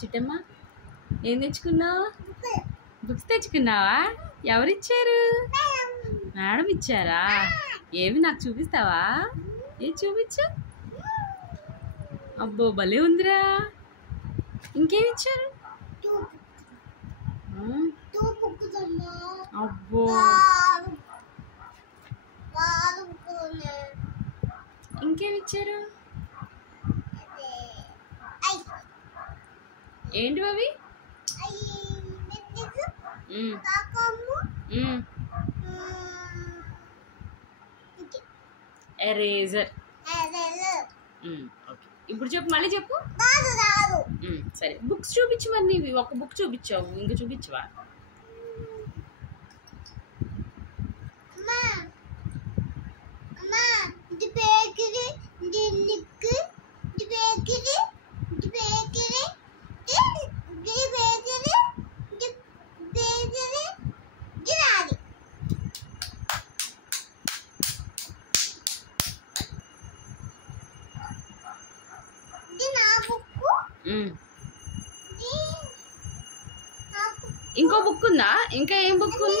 చిట్టమ్మ ఏం తెచ్చుకున్నావు? బుక్స్ తెచ్చుకున్నావా? ఎవరిచ్చారు? మేడం ఇచ్చారా? ఏమి నాకు చూపిస్తావా? ఏ చూపించు. అబ్బో భలే ఉందిరా. ఇంకేమి ఇచ్చారు? అబ్బో ఇంకేమి ఇచ్చారు? ఏంటి అవి? ఎరేజర్. ఓకే ఇప్పుడు చెప్పు, మళ్ళీ చెప్పు. సరే బుక్స్ చూపించు. మరి నీవి ఒక బుక్ చూపించావు, ఇంకా చూపించవా? ఇంకో బుక్ ఉందా? ఇంకా ఏం బుక్ ఉంది?